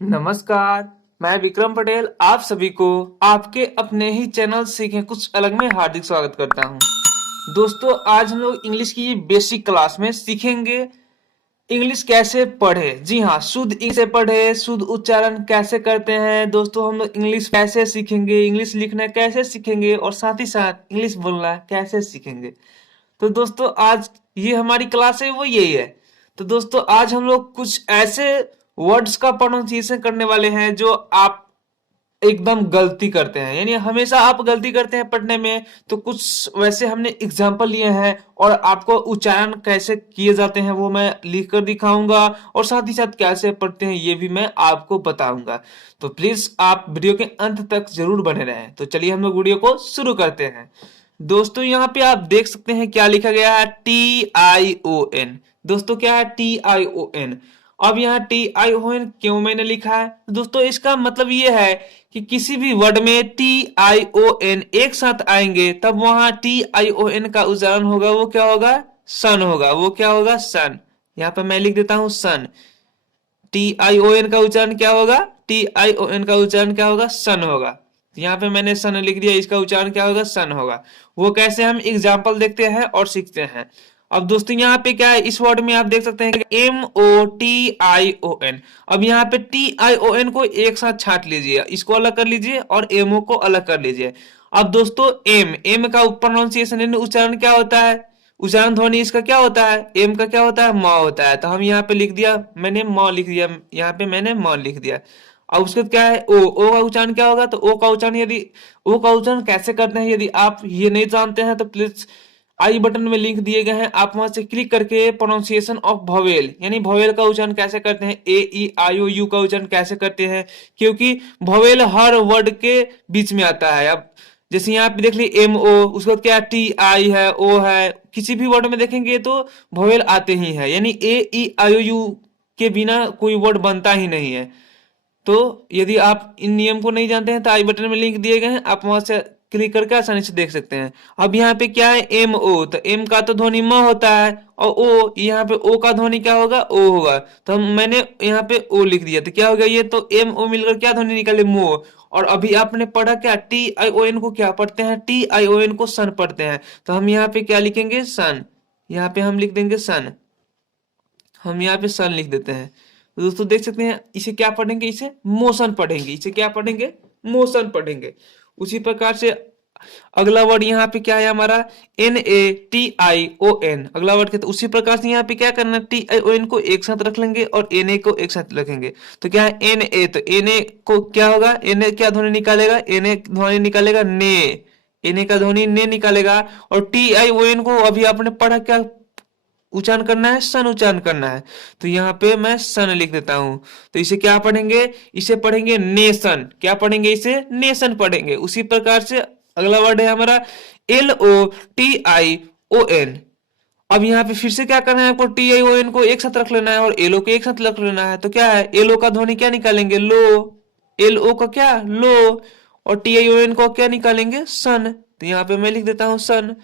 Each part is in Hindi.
नमस्कार। मैं विक्रम पटेल आप सभी को आपके अपने ही चैनल सीखें कुछ अलग में हार्दिक स्वागत करता हूं। दोस्तों, आज हम लोग इंग्लिश की बेसिक क्लास में सीखेंगे इंग्लिश कैसे पढ़े। जी हाँ, शुद्ध इंग्लिश से पढ़े, शुद्ध उच्चारण कैसे करते हैं। दोस्तों, हम लोग इंग्लिश कैसे सीखेंगे, इंग्लिश लिखना कैसे सीखेंगे और साथ ही साथ इंग्लिश बोलना कैसे सीखेंगे। तो दोस्तों, आज ये हमारी क्लास है वो यही है। तो दोस्तों, आज हम लोग कुछ ऐसे वर्ड्स का प्रोनाउंसिएशन करने वाले हैं जो आप एकदम गलती करते हैं, यानी हमेशा आप गलती करते हैं पढ़ने में। तो कुछ वैसे हमने एग्जाम्पल लिए हैं और आपको उच्चारण कैसे किए जाते हैं वो मैं लिख कर दिखाऊंगा और साथ ही साथ कैसे पढ़ते हैं ये भी मैं आपको बताऊंगा। तो प्लीज आप वीडियो के अंत तक जरूर बने रहें। तो चलिए हम लोग वीडियो को शुरू करते हैं। दोस्तों, यहाँ पे आप देख सकते हैं क्या लिखा गया है, TION। दोस्तों, क्या है TION। अब यहाँ TION क्यों मैंने लिखा है दोस्तों, इसका मतलब ये है कि किसी भी वर्ड में TION एक साथ आएंगे तब वहां TION का उच्चारण होगा, वो क्या होगा, सन होगा। वो क्या होगा, सन। यहाँ पे मैं लिख देता हूं सन। TION का उच्चारण क्या होगा, TION का उच्चारण क्या होगा, सन होगा। यहाँ पे मैंने सन लिख दिया, इसका उच्चारण क्या होगा, सन होगा। वो कैसे, हम एग्जाम्पल देखते हैं और सीखते हैं। अब दोस्तों, यहाँ पे क्या है, इस वर्ड में आप देख सकते हैं MOTION। अब यहाँ पे TION को एक साथ छाट लीजिए, इसको अलग कर लीजिए और MO को अलग कर लीजिए। अब दोस्तों, एम का प्रोनाउंसिएशन यानी उच्चारण क्या होता है, उच्चारण ध्वनि इसका क्या होता है, एम का क्या होता है, म होता है। तो हम यहाँ पे लिख दिया, मैंने म लिख दिया, यहाँ पे मैंने म लिख दिया। अब उसके बाद क्या है, ओ का उच्चारण क्या होगा। तो ओ का उच्चारण, यदि ओ का उच्चारण कैसे करते हैं यदि आप ये नहीं जानते हैं तो प्लीज आई बटन में लिंक दिए गए हैं, आप वहां से क्लिक करके प्रोनाउंसिएशन ऑफ भवेल यानी भवेल का उच्चारण कैसे करते हैं, A E I O U का उच्चारण कैसे करते हैं, क्योंकि भवेल हर वर्ड के बीच में आता है। अब जैसे यहाँ पे देख ली MO, उसके बाद क्या TI है, O है, किसी भी वर्ड में देखेंगे तो भवेल आते ही है, यानी A E I O U के बिना कोई वर्ड बनता ही नहीं है। तो यदि आप इन नियम को नहीं जानते हैं तो आई बटन में लिंक दिए गए हैं, आप वहां से क्लिक करके आसानी से देख सकते हैं। अब यहाँ पे क्या है, MO। तो एम का तो ध्वनि म होता है और ओ, यहाँ पे ओ का ध्वनि क्या होगा, ओ होगा। तो मैंने यहाँ पे ओ लिख दिया, तो क्या हो गया, ये तो MO मिलकर क्या ध्वनि निकले, मो। और अभी आपने पढ़ा क्या, TION को क्या पढ़ते हैं, TION को सन पढ़ते हैं। तो हम यहाँ पे क्या लिखेंगे, सन। यहाँ पे हम लिख देंगे सन, हम यहाँ पे सन लिख देते हैं। तो दोस्तों देख सकते हैं, इसे क्या पढ़ेंगे, इसे मोशन पढ़ेंगे, इसे क्या पढ़ेंगे, मोशन पढ़ेंगे। उसी प्रकार से अगला वर्ड यहाँ पे क्या है हमारा, NATION। अगला वर्ड तो उसी प्रकार से यहाँ पे क्या करना है, TION को एक साथ रख लेंगे और NA को एक साथ रखेंगे। तो क्या है NA, तो NA को क्या होगा, NA क्या ध्वनि निकालेगा, NA ध्वनि निकालेगा ने, NA का ध्वनि ने निकालेगा। और TION को अभी आपने पढ़ा क्या उच्चारण करना है, सन उच्चारण करना है। तो यहाँ पे मैं सन लिख देता हूं। तो इसे क्या पढ़ेंगे, इसे पढ़ेंगे नेशन। क्या पढ़ेंगे, इसे नेशन पढ़ेंगे। उसी प्रकार से अगला वर्ड है हमारा LOTION। अब यहाँ पे फिर से क्या करना है, आपको TION को एक साथ रख लेना है और LO को एक साथ रख लेना है। तो क्या है, LO का ध्वनि क्या निकालेंगे, लो। LO का क्या, लो। और TION को क्या निकालेंगे, सन। तो यहाँ पे मैं लिख देता हूँ सन।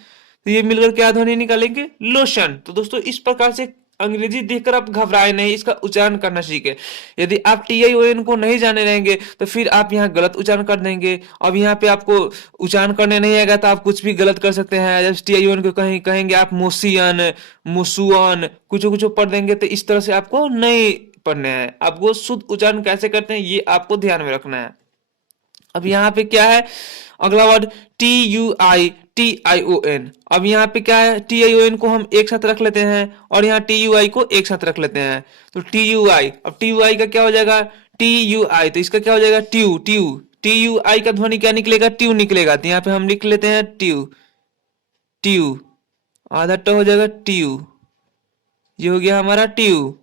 तो ये मिलकर क्या ध्वनि निकालेंगे, लोशन। तो दोस्तों, इस प्रकार से अंग्रेजी देखकर आप घबराए नहीं, इसका उच्चारण करना सीखे। यदि आप TION को नहीं जाने रहेंगे तो फिर आप यहाँ गलत उच्चारण कर देंगे। अब यहाँ पे आपको उच्चारण करने नहीं आएगा तो आप कुछ भी गलत कर सकते हैं। जब TION को कहेंगे आप मोसियन, मोसुअन, कुछ कुछ पढ़ देंगे। तो इस तरह से आपको नहीं पढ़ने हैं, आपको शुद्ध उच्चारण कैसे करते हैं ये आपको ध्यान में रखना है। अब यहाँ पे क्या है, अगला वर्ड TUI TION। अब यहाँ पे क्या है, TION को हम एक साथ रख लेते हैं और यहाँ TUI को एक साथ रख लेते हैं। तो TUI, अब TUI का क्या हो जाएगा, TUI, तो इसका क्या हो जाएगा, ट्यू ट्यू। TUI का ध्वनि क्या निकलेगा, ट्यू निकलेगा। तो यहाँ पे हम लिख लेते हैं ट्यू ट्यू, आधा ट हो जाएगा ट्यू। ये हो गया हमारा ट्यू,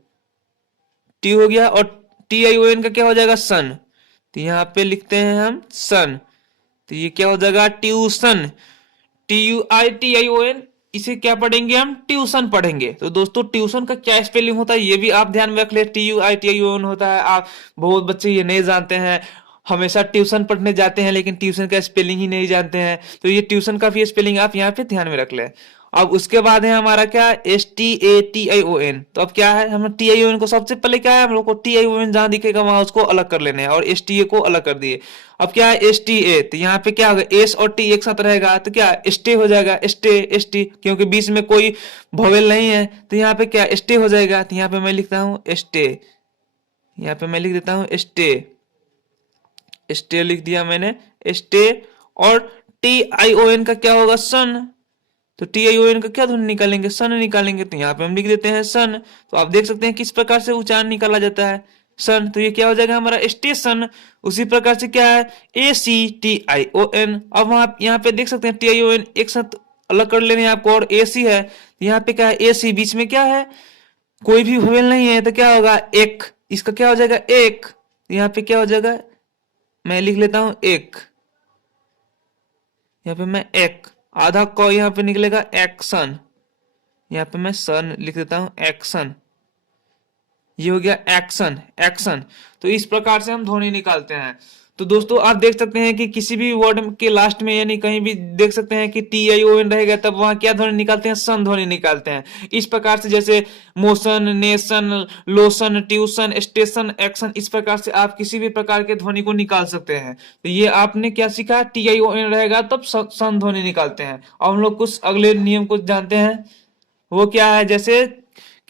ट्यू हो गया। और TION का क्या हो जाएगा, सन। तो यहाँ पे लिखते हैं हम सन। तो ये क्या हो जाएगा, ट्यूशन। TUITION, इसे क्या पढ़ेंगे हम, ट्यूशन पढ़ेंगे। तो दोस्तों, ट्यूशन का क्या स्पेलिंग होता है ये भी आप ध्यान में रख ले। TUITION होता है। आप बहुत बच्चे ये नहीं जानते हैं, हमेशा ट्यूशन पढ़ने जाते हैं लेकिन ट्यूशन का स्पेलिंग ही नहीं जानते हैं। तो ये ट्यूशन का भी स्पेलिंग आप यहाँ पे ध्यान में रख ले। अब उसके बाद है हमारा क्या, STATION। तो अब क्या है, हम TION को सबसे पहले क्या है, हम लोग को TION जहां दिखेगा वहां उसको अलग कर लेने हैं और STA को अलग कर दिए। अब क्या है STA, तो यहाँ पे क्या होगा, S और T एक साथ रहेगा तो क्या स्टे हो जाएगा, स्टे, क्योंकि बीच में कोई वोवेल नहीं है तो यहाँ पे क्या स्टे हो जाएगा। तो यहाँ पे मैं लिखता हूँ स्टे, यहाँ पे मैं लिख देता हूँ स्टे, स्टे लिख दिया मैंने, स्टे। और TION का क्या होगा, सन। तो TION का क्या ध्वनि निकालेंगे, सन निकालेंगे। तो यहाँ पे हम लिख देते हैं सन। तो आप देख सकते हैं किस प्रकार से उच्चारण निकाला जाता है, सन। तो ये क्या हो जाएगा हमारा स्टेशन। उसी प्रकार से क्या है ACTION। अब वहां यहाँ पे देख सकते हैं TION एक साथ अलग कर लेने आपको, और AC है। यहाँ पे क्या है AC, बीच में क्या है, कोई भी वोवेल नहीं है तो क्या होगा एक, इसका क्या हो जाएगा एक। यहाँ पे क्या हो जाएगा, मैं लिख लेता हूं एक, यहाँ पे मैं एक, आधा क यहाँ पे निकलेगा एक्शन, यहाँ पे मैं सन लिख देता हूं एक्शन। ये हो गया एक्शन, एक्शन। तो इस प्रकार से हम ध्वनि निकालते हैं। तो दोस्तों आप देख सकते हैं कि किसी भी वर्ड के लास्ट में यानी कहीं भी देख सकते हैं कि TION रहेगा, तब वहां क्या ध्वनि निकालते हैं, सन ध्वनि निकालते हैं। इस प्रकार से जैसे motion, nation, lotion, tuition, station, action, इस प्रकार से आप किसी भी प्रकार के ध्वनि को निकाल सकते हैं। तो ये आपने क्या सीखा, TION रहेगा तब सन ध्वनि निकालते हैं। और हम लोग कुछ अगले नियम को जानते हैं, वो क्या है, जैसे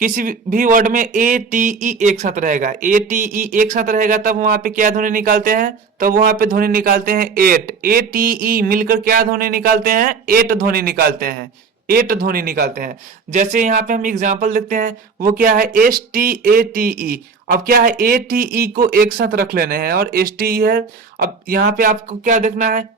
किसी भी वर्ड में ATE एक साथ रहेगा, ATE एक साथ रहेगा तब वहां पे क्या ध्वनि निकालते हैं, तब वहां पे ध्वनि निकालते हैं एट। ATE मिलकर क्या ध्वनि निकालते हैं, एट ध्वनि निकालते हैं, एट ध्वनि निकालते हैं। जैसे यहाँ पे हम एग्जांपल देखते हैं, वो क्या है STATE। अब क्या है ATE को एक साथ रख लेने हैं और STE है। अब यहाँ पे आपको क्या देखना है,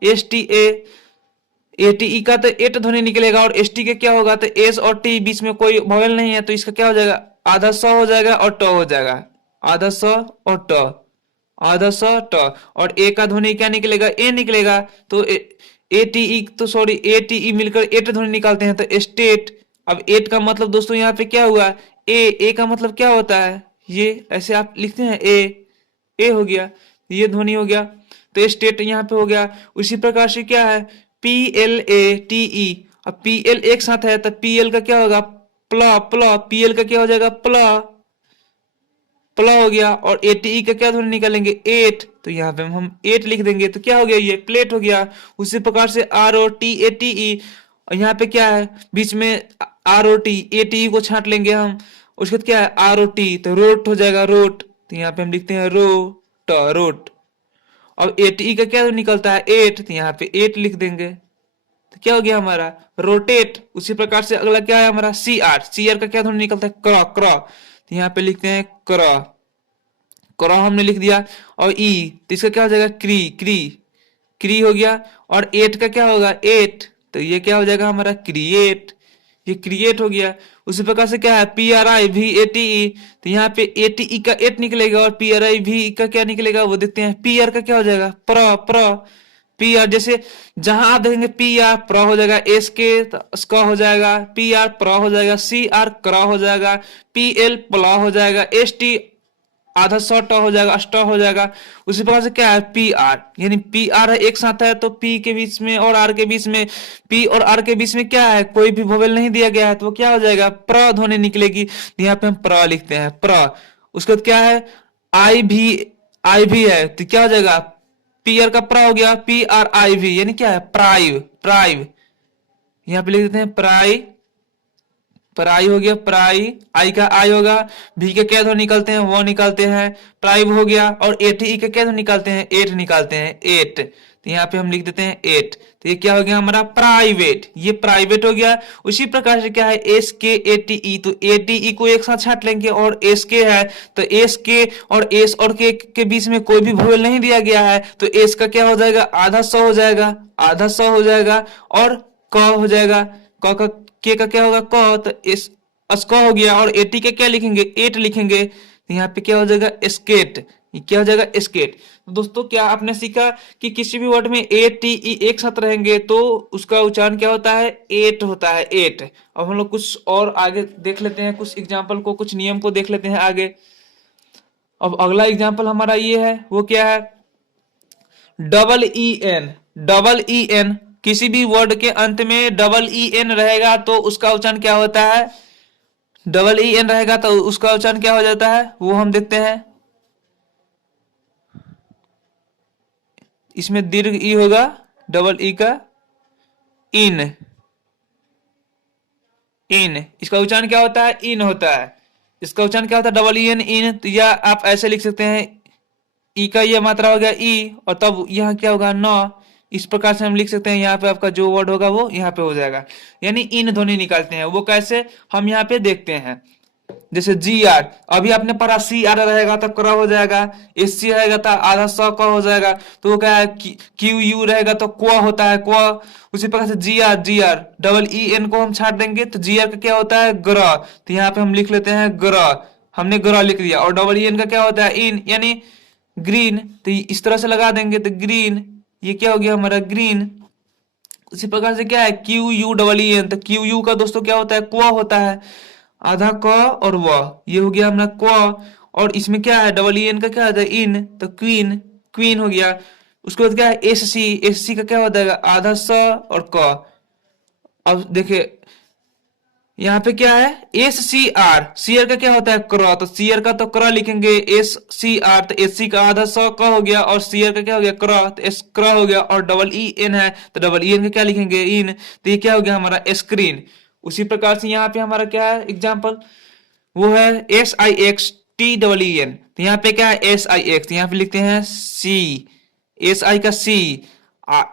ATE का तो एट ध्वनि निकलेगा, और ST के क्या होगा, तो एस और टी बीच में कोई वोवेल नहीं है तो इसका क्या हो जाएगा, आधा स हो जाएगा और ट हो जाएगा, आधा स और ट, आधा स ट। और ए का ध्वनि क्या निकलेगा, ए निकलेगा। तो ATE तो सॉरी ATE मिलकर एट ध्वनि निकालते हैं तो स्टेट। अब एट का मतलब दोस्तों यहाँ पे क्या हुआ, ए का मतलब क्या होता है, ये ऐसे आप लिखते हैं ए हो गया, ये ध्वनि हो गया तो स्टेट यहाँ पे हो गया। उसी प्रकार से क्या है PLATE। अब PL एक साथ है तो PL का क्या होगा, प्ला प्ला, PL का क्या हो जाएगा, प्ला प्ला हो गया। और ATE का क्या ध्वनि निकालेंगे, एट। तो यहाँ पे हम एट लिख देंगे तो क्या हो गया, ये प्लेट हो गया। उसी प्रकार से ROTATE, और यहाँ पे क्या है बीच में ROT, ATE को छांट लेंगे हम, उसके बाद क्या है ROT, तो रोट हो जाएगा, रोट। तो यहाँ पे हम लिखते हैं रोट। अब ATE का क्या निकलता है, एट, तो यहाँ पे एट लिख देंगे तो क्या हो गया हमारा, रोटेट। उसी प्रकार से अगला क्या है हमारा CR का क्या ध्वनि निकलता है, क्र। तो यहाँ पे लिखते हैं क्र हमने लिख दिया। और ई, तो इसका क्या हो जाएगा, क्री हो गया। और एट का क्या होगा, एट, तो ये क्या हो जाएगा हमारा क्रिएट, ये क्रिएट हो गया। उसी प्रकार से क्या है PRIVATE, तो यहाँ पे ATE का एट निकलेगा और PRIV का क्या निकलेगा वो देखते हैं। PR का क्या हो जाएगा, प्र। PR जैसे जहां आप देखेंगे PR प्र हो जाएगा, एस के स्क हो जाएगा, PR प्र हो जाएगा, CR क्र हो जाएगा, PL प्ला हो जाएगा, ST आधा स ट हो जाएगा, अष्ट हो जाएगा। उसी प्रकार से क्या है PR, यानी PR है एक साथ है तो P के बीच में और R के बीच में, P और R के बीच में क्या है, कोई भी वोवेल नहीं दिया गया है तो वो क्या हो जाएगा, प्र ध्वनि निकलेगी। यहाँ पे हम प्र लिखते हैं, प्र। उसके बाद क्या है I भी है तो क्या हो जाएगा, PR का प्र हो गया, PRIV, यानी क्या है प्राइव। यहाँ पे लिख देते हैं प्राई हो गया, प्राई। आई का आई होगा, भी के क्या ध्वनि निकलते हैं, वो निकालते हैं, प्राइव हो गया। और ATE के क्या ध्वनि निकालते हैं, एट निकालते हैं, एट। तो यहाँ पे हम लिख देते हैं एट, तो ये क्या हो गया हमारा प्राइवेट, ये प्राइवेट हो गया। उसी प्रकार से क्या है SKATE, तो ATE को एक साथ छाट लेंगे। और SK है तो SK और S और के बीच में कोई भी वोवेल नहीं दिया गया है तो S का क्या हो जाएगा, आधा स हो जाएगा, आधा स हो जाएगा। और क हो जाएगा, क के का क्या होगा, क, तो एस अस्क हो गया। और AT के क्या लिखेंगे, एट लिखेंगे, तो यहाँ पे क्या हो जाएगा स्केट, ये क्या हो जाएगा स्केट। तो दोस्तों क्या आपने सीखा कि किसी भी वर्ड में ATE एक साथ रहेंगे तो उसका उच्चारण क्या होता है, एट होता है, एट। अब हम लोग कुछ और आगे देख लेते हैं, कुछ एग्जाम्पल को, कुछ नियम को देख लेते हैं आगे। अब अगला एग्जाम्पल हमारा ये है, वो क्या है, डबल ई एन किसी भी वर्ड के अंत में डबल ई एन रहेगा तो उसका उच्चारण क्या होता है, डबल ई एन रहेगा तो उसका उच्चारण क्या हो जाता है, वो हम देखते हैं। इसमें दीर्घ ई होगा, डबल ई का इन, इन, इसका उच्चारण क्या होता है, इन होता है। इसका उच्चारण क्या होता है, डबल ई एन, इन। तो या आप ऐसे लिख सकते हैं, ई का ये मात्रा हो गया ई, और तब यहाँ क्या होगा, न। इस प्रकार से हम लिख सकते हैं, यहाँ पे आपका जो वर्ड होगा वो यहाँ पे हो जाएगा, यानी इन ध्वनि निकालते हैं। वो कैसे, हम यहाँ पे देखते हैं। जैसे जी आर, अभी आपने पढ़ा सी आर रहेगा तो क्र हो जाएगा, एस सी रहेगा तो आधा स क हो जाएगा, तो वो क्या है, क्यू यू रहेगा तो क्व होता है, क्व। उसी प्रकार से G R, G R double E N को हम छाट देंगे तो जी आर का क्या होता है, ग्र। तो यहाँ पे हम लिख लेते हैं ग्र, हमने ग्र लिख दिया। और डबल ई एन का क्या होता है, इन, यानी ग्रीन। तो इस तरह से लगा देंगे तो ग्रीन, ये क्या हो गया हमारा, ग्रीन। उसी प्रकार से क्या है, Q U double E N, तो क्यू यू का दोस्तों क्या होता है, क्व होता है, आधा क और व, ये हो गया हमारा क्व। और इसमें क्या है, डबल ई एन का क्या होता है, इन, तो क्वीन, क्वीन हो गया। उसके बाद क्या है, एस सी, एस सी का क्या होता है, आधा स और क। अब देखिए यहाँ पे क्या है, S C R, C R का क्या होता है, क्र, तो सी आर का तो क्र लिखेंगे, एस सी आर, तो एस सी का आधा स क हो गया, और सी आर का क्या हो गया, क्र, तो एस क्र हो गया। और डबल ई एन है तो डबल ई एन का क्या लिखेंगे, इन, तो ये क्या हो गया हमारा, स्क्रीन। उसी प्रकार से यहाँ पे हमारा क्या है एग्जाम्पल, वो है S I X T double E N, तो यहाँ पे क्या है, एस आई एक्स, यहाँ पे लिखते हैं सी, एस आई का सी,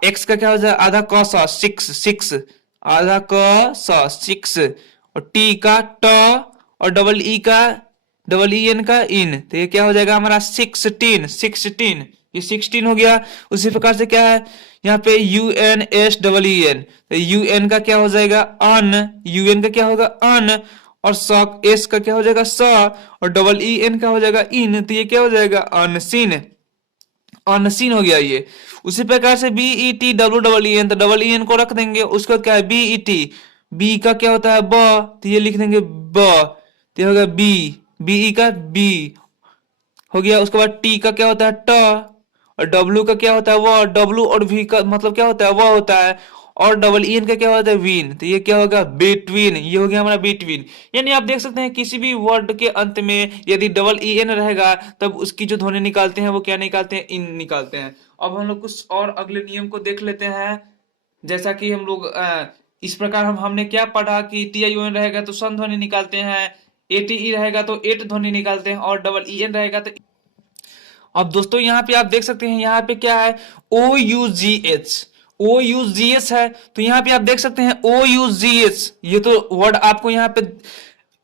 एक्स का क्या हो जाए, आधा क सा, सिक्स, सिक्स, आधा क सा, सिक्स, और टी का ट, और डबल ई का, डबल ई एन का इन, तो ये क्या हो जाएगा हमारा, 16, 16, ये 16 हो गया। उसी प्रकार से क्या है, यहाँ पे U N S double E N, तो यू एन का क्या हो जाएगा, अन, यू एन का क्या होगा, अन, और स, एस का क्या हो जाएगा, स, और डबल ई एन का हो जाएगा इन, तो ये क्या हो जाएगा, अनसीन, अनसीन हो गया ये। उसी प्रकार से B E T W double E N, तो डबल ई एन को रख देंगे, उसका क्या है, बी ई टी, बी का क्या होता है, ब, तो ये लिख देंगे ब, तो ये होगा बी, बी ई का बी हो गया। उसके बाद टी का क्या होता है, ट, और डब्ल्यू का क्या होता है, व, डब्ल्यू और वी का मतलब क्या होता है, व होता है, और डबल ई एन का क्या होता है, विन, तो ये क्या होगा, बिटवीन, ये हो गया हमारा बिटवीन। यानी आप देख सकते हैं किसी भी वर्ड के अंत में यदि डबल ई एन रहेगा तब उसकी जो ध्वनि निकालते हैं वो क्या निकालते हैं, इन निकालते हैं। अब हम लोग कुछ और अगले नियम को देख लेते हैं। जैसा कि हम लोग इस प्रकार हमने क्या पढ़ा कि टी आई ओ एन रहेगा तो सन ध्वनि निकालते हैं, ए टी ई रहेगा तो एट ध्वनि निकालते हैं, और डबल ई एन रहेगा तो। अब दोस्तों यहाँ पे आप देख सकते हैं, यहाँ पे क्या है, O U G H, O U G H है, तो यहाँ पे आप देख सकते हैं ओ यू जी एच, ये तो वर्ड आपको यहाँ पे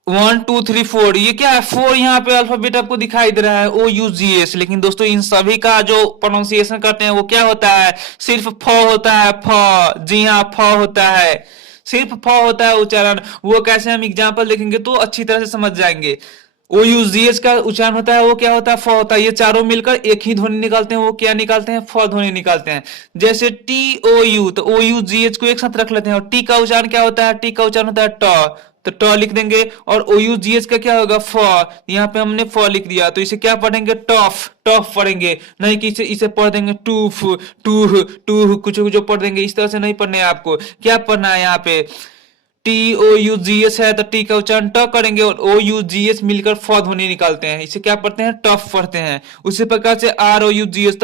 1 2 3 4, ये क्या है, 4 यहाँ पे अल्फाबेट आपको दिखाई दे रहा है, ओ यू जी एस। लेकिन दोस्तों इन सभी का जो प्रोनाउंसिएशन करते हैं वो क्या होता है, सिर्फ फ होता है, फ, जी हाँ फ होता है, सिर्फ फ होता है उच्चारण। वो कैसे, हम एग्जाम्पल देखेंगे तो अच्छी तरह से समझ जाएंगे। ओ यू जी एच का उच्चारण होता है, वो क्या होता है, फ होता है। ये चारों मिलकर एक ही ध्वनि निकालते हैं, वो क्या निकालते हैं, फ ध्वनि निकालते हैं। जैसे टी ओ यू, तो ओ यू जी एच को एक साथ रख लेते हैं, और टी का उच्चारण क्या होता है, टी का उच्चारण होता है ट, तो ट लिख देंगे, और ओ यू जी एच का क्या होगा, फ, यहाँ पे हमने फ लिख दिया, तो इसे क्या पढ़ेंगे, टफ, टफ पढ़ेंगे, नहीं कि इसे पढ़ देंगे टूफ, टूह, टूह, कुछ कुछ पढ़ देंगे, इस तरह से नहीं पढ़ने हैं आपको। क्या पढ़ना है यहाँ पे, T O U G S है तो टी का उच्चारण ट करेंगे, और ओ यू जी एस मिलकर फ ध्वनि निकालते हैं, इसे क्या पढ़ते हैं, टफ पढ़ते हैं। उसी प्रकार से R O U G S,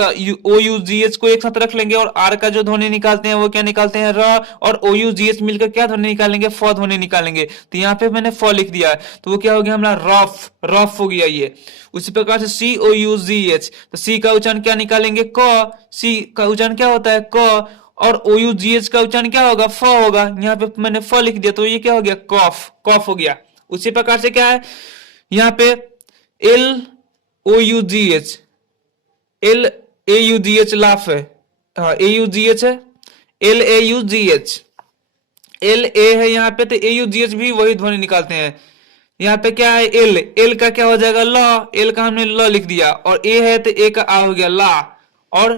O U G S को एक साथ रख लेंगे, और आर का जो ध्वनि निकालते हैं वो क्या निकालते हैं, र, और ओ यू जी एस मिलकर क्या ध्वनि निकालेंगे, फ ध्वनि निकालेंगे। तो यहाँ पे मैंने फ लिख दिया, तो वो क्या हो गया हमारा, रफ, रफ हो गया ये। उसी प्रकार से सी ओ यू जी एच, तो सी का उच्चारण क्या निकालेंगे, क, सी का उच्चारण क्या होता है, क, और ओ यू जी एच का उच्चारण क्या होगा, फ होगा। यहाँ पे मैंने फ लिख दिया, तो ये क्या हो गया, कॉफ, कॉफ हो गया। उसी प्रकार से क्या है, यहाँ पे L O U G H, L A U G H laugh है, हाँ ए यू जी एच है, L A U G H, L A है यहाँ पे, तो ए यू जी एच भी वही ध्वनि निकालते हैं। यहाँ पे क्या है, एल, एल का क्या हो जाएगा, ल, एल का हमने ल लिख दिया, और ए है तो ए का आ हो गया, ला, और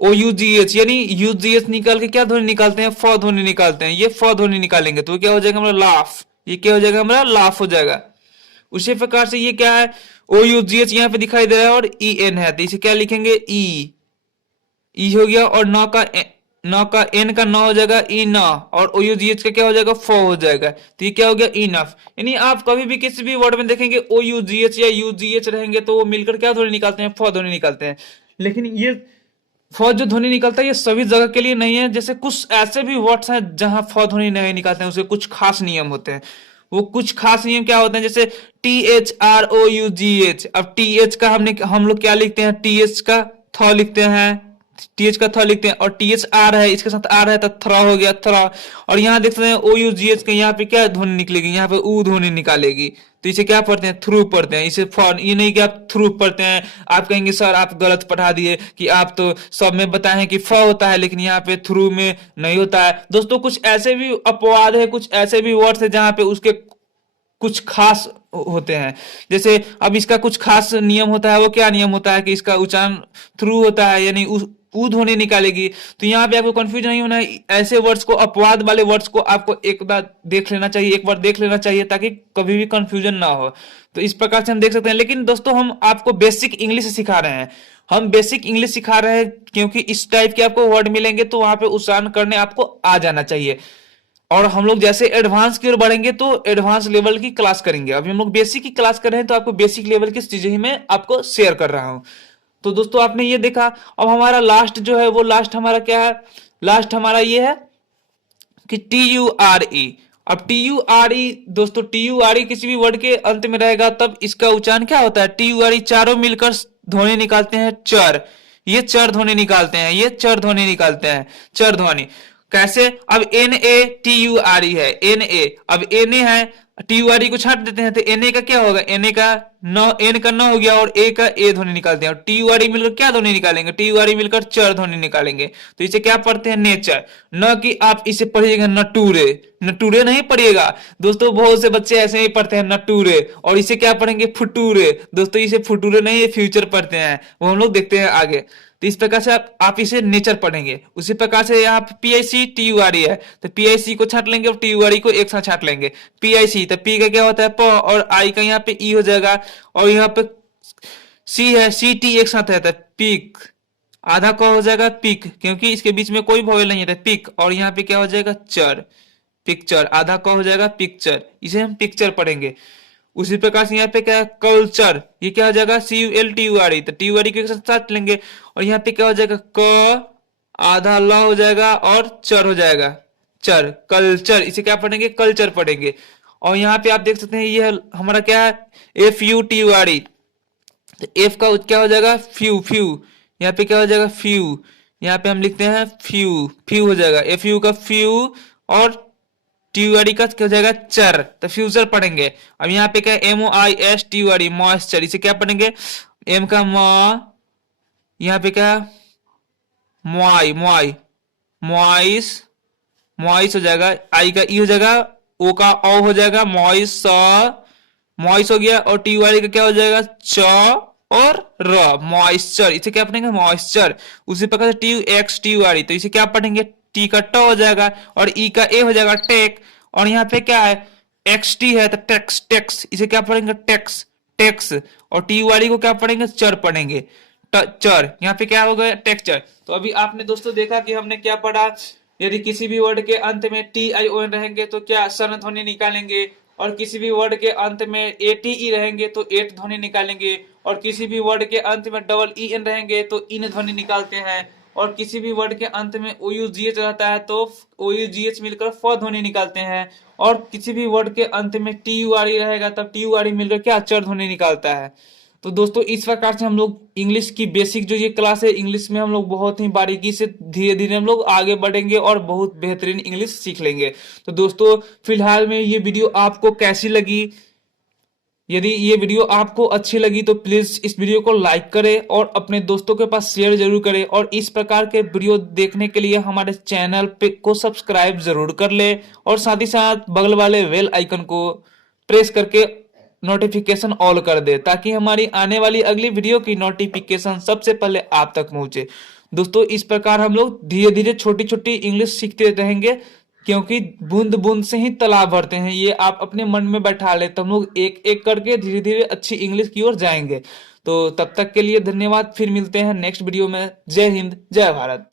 ओ यू जी एच, यानी यू जी एच निकाल के क्या ध्वनि निकालते हैं, फ ध्वनि निकालते हैं, ये फ ध्वनि निकालेंगे तो क्या हो जाएगा हमारा, लाफ, ये क्या हो जाएगा हमारा, लाफ हो जाएगा। उसी प्रकार से ये क्या है, ओ यू जी एच यहाँ पे दिखाई दे रहा है, और ई एन है, तो इसे क्या लिखेंगे, ई, ई हो गया, और न का न का एन का न हो जाएगा ई न, और ओ यू जी एच का क्या हो जाएगा फ हो जाएगा। तो ये क्या हो गया इनफ। यानी आप कभी भी किसी भी वर्ड में देखेंगे ओ यू जी एच या यू जी एच रहेंगे तो वो मिलकर क्या ध्वनि निकालते हैं, फ ध्वनि निकालते हैं। लेकिन ये फ जो ध्वनि निकलता है ये सभी जगह के लिए नहीं है। जैसे कुछ ऐसे भी वर्ड्स हैं जहां फ ध्वनि नहीं निकालते हैं, उसके कुछ खास नियम होते हैं। वो कुछ खास नियम क्या होते हैं, जैसे T H R O U G H. अब टी एच का हम लोग क्या लिखते हैं, टी एच का थ लिखते हैं, टीएच का थ लिखते हैं, और टीएच आर है, इसके साथ आर है तो थ्रा हो गया थ्रा। और यहाँ देख सकते हैं ओ यू जी एच के यहाँ पे क्या ध्वनि निकलेगी, यहाँ पे ऊ ध्वनि निकालेगी। तो इसे क्या पढ़ते हैं, थ्रू पढ़ते हैं। इसे फॉर ये नहीं कि आप थ्रू पढ़ते हैं। आप कहेंगे सर आप गलत पढ़ा दिए कि आप तो सब में बताए हैं कि फ होता है लेकिन यहाँ पे थ्रू में नहीं होता है। दोस्तों कुछ ऐसे भी अपवाद है, कुछ ऐसे भी वर्ड्स है जहाँ पे उसके कुछ खास होते हैं। जैसे अब इसका कुछ खास नियम होता है, वो क्या नियम होता है कि इसका उच्चारण थ्रू होता है, यानी ऊ ध्वनि निकालेगी। तो यहाँ पे आपको कंफ्यूज नहीं होना है। ऐसे वर्ड्स को, अपवाद वाले वर्ड्स को आपको एक बार देख लेना चाहिए, एक बार देख लेना चाहिए ताकि कभी भी कंफ्यूजन ना हो। तो इस प्रकार से हम देख सकते हैं। लेकिन दोस्तों हम आपको बेसिक इंग्लिश सिखा रहे हैं, हम बेसिक इंग्लिश सिखा रहे हैं क्योंकि इस टाइप के आपको वर्ड मिलेंगे तो वहां पे उच्चारण करने आपको आ जाना चाहिए। और हम लोग जैसे एडवांस की ओर बढ़ेंगे तो एडवांस लेवल की क्लास करेंगे। अभी हम लोग बेसिक की क्लास कर रहे हैं तो आपको बेसिक लेवल की चीजें ही मैं आपको शेयर कर रहा हूं। तो दोस्तों आपने ये देखा। अब हमारा लास्ट जो है वो लास्ट हमारा क्या है, लास्ट हमारा ये है कि टी यू आर ई। अब टी यू आर ई दोस्तों, टी यू आर ई किसी भी वर्ड के अंत में रहेगा तब इसका उच्चारण क्या होता है, टी यू आर ई। चारों मिलकर ध्वनि निकालते हैं चर। ये चर ध्वनि निकालते हैं, ये चर ध्वनि निकालते हैं, चर ध्वनि। कैसे, अब N A T U R E है, एन ए। अब एन ए है, टी यू आर ई को छाट देते हैं तो एन ए का क्या होगा, एन ए का न, एन का न हो गया और ए का ए ध्वनि निकालते हैं। और टी यू आर ई मिलकर क्या ध्वनि निकालेंगे, टी यू आर ई मिलकर चर ध्वनि निकालेंगे। तो इसे क्या पढ़ते हैं, नेचर। न कि आप इसे पढ़िएगा नटूरे, नटूरे नहीं पढ़िएगा दोस्तों। बहुत से बच्चे ऐसे ही पढ़ते हैं नटूरे, और इसे क्या पढ़ेंगे, फुटूरे। दोस्तों इसे फुटूरे नहीं, ये फ्यूचर पढ़ते हैं, वो हम लोग देखते हैं आगे। तो इस प्रकार से आप इसे नेचर पढ़ेंगे। उसी प्रकार से यहाँ पे PIC T U R E है तो पीआईसी को छाट लेंगे और टी यू आर ई को एक साथ छाट लेंगे। पीआईसी तो पी का क्या होता है प, और आई का यहाँ पे ई हो जाएगा, और यहाँ पे सी है, सी टी एक साथ रहता है, पीक। आधा क हो जाएगा पिक, क्योंकि इसके बीच में कोई वॉवेल नहीं है, पिक। और यहाँ पे क्या हो जाएगा, चर, पिक्चर। आधा क हो जाएगा पिक्चर, इसे हम पिक्चर पढ़ेंगे। उसी प्रकार से यहाँ पे क्या है, कल्चर। ये क्या हो जाएगा, C U L T U R E, तो टी यू आर ई के साथ लेंगे। और यहाँ पे क्या हो जाएगा, क, आधा ल हो जाएगा और चर हो जाएगा, चर, कल्चर। इसे क्या पढ़ेंगे, कल्चर पढ़ेंगे। और यहाँ पे आप देख सकते हैं ये हमारा क्या है, F U T U R E. तो एफ का क्या हो जाएगा, फ्यू, फ्यू। यहाँ पे क्या हो जाएगा, फ्यू। यहाँ पे हम लिखते हैं फ्यू, फ्यू हो जाएगा, एफ यू का फ्यू। और टीयूआरई का क्या हो जाएगा, चर, तो फ्यूचर पढ़ेंगे। अब यहाँ पे क्या है, M O I S T U R E, moisture. इसे क्या पढ़ेंगे, एम का म, यहाँ पे क्या, मुआई, मुआई, मुआइस, मुआइस हो जाएगा। आई का ई हो जाएगा, ओ का ओ हो जाएगा, मॉइस, मॉइस हो गया। और टी यू आर ई का क्या हो जाएगा, च और र, मॉइस्चर। इसे क्या पढ़ेंगे, मॉइस्चर। उसी प्रकार से T U x T U R E, तो इसे क्या पढ़ेंगे, टी का ट हो जाएगा और ई का ए हो जाएगा, टेक। और यहाँ पे क्या है, एक्स टी है तो टेक्स, टेक्स। इसे क्या पढ़ेंगे, टेक्स, टेक्स। और टी वाली को क्या पढ़ेंगे, चर पढ़ेंगे, चर। यहाँ पे क्या हो गया, टेक्चर। तो अभी आपने दोस्तों देखा कि हमने क्या पढ़ा। यदि किसी भी वर्ड के अंत में टी आई ओ एन रहेंगे तो क्या सन ध्वनि निकालेंगे, और किसी भी वर्ड के अंत में ए टी ई रहेंगे तो एट ध्वनि निकालेंगे, और किसी भी वर्ड के अंत में डबल ई एन रहेंगे तो इन ध्वनि निकालते हैं, और किसी भी वर्ड के अंत में ओ यू जी एच रहता है तो ओ यू जी एच मिलकर फ ध्वनि निकालते हैं, और किसी भी वर्ड के अंत में टी यू आर ई रहेगा तब टी यू आर ई मिलकर क्या, चर ध्वनि निकालता है। तो दोस्तों इस प्रकार से हम लोग इंग्लिश की बेसिक जो ये क्लास है, इंग्लिश में हम लोग बहुत ही बारीकी से धीरे धीरे हम लोग आगे बढ़ेंगे और बहुत बेहतरीन इंग्लिश सीख लेंगे। तो दोस्तों फिलहाल में ये वीडियो आपको कैसी लगी, यदि ये वीडियो आपको अच्छी लगी तो प्लीज इस वीडियो को लाइक करें और अपने दोस्तों के पास शेयर जरूर करें, और इस प्रकार के वीडियो देखने के लिए हमारे चैनल पे को सब्सक्राइब जरूर कर ले, और साथ ही साथ बगल वाले बेल आइकन को प्रेस करके नोटिफिकेशन ऑल कर दे, ताकि हमारी आने वाली अगली वीडियो की नोटिफिकेशन सबसे पहले आप तक पहुंचे। दोस्तों इस प्रकार हम लोग धीरे धीरे छोटी छोटी इंग्लिश सीखते रहेंगे, क्योंकि बूंद बूंद से ही तालाब भरते हैं। ये आप अपने मन में बैठा ले तो हम लोग एक एक करके धीरे धीरे अच्छी इंग्लिश की ओर जाएंगे। तो तब तक के लिए धन्यवाद, फिर मिलते हैं नेक्स्ट वीडियो में। जय हिंद, जय भारत।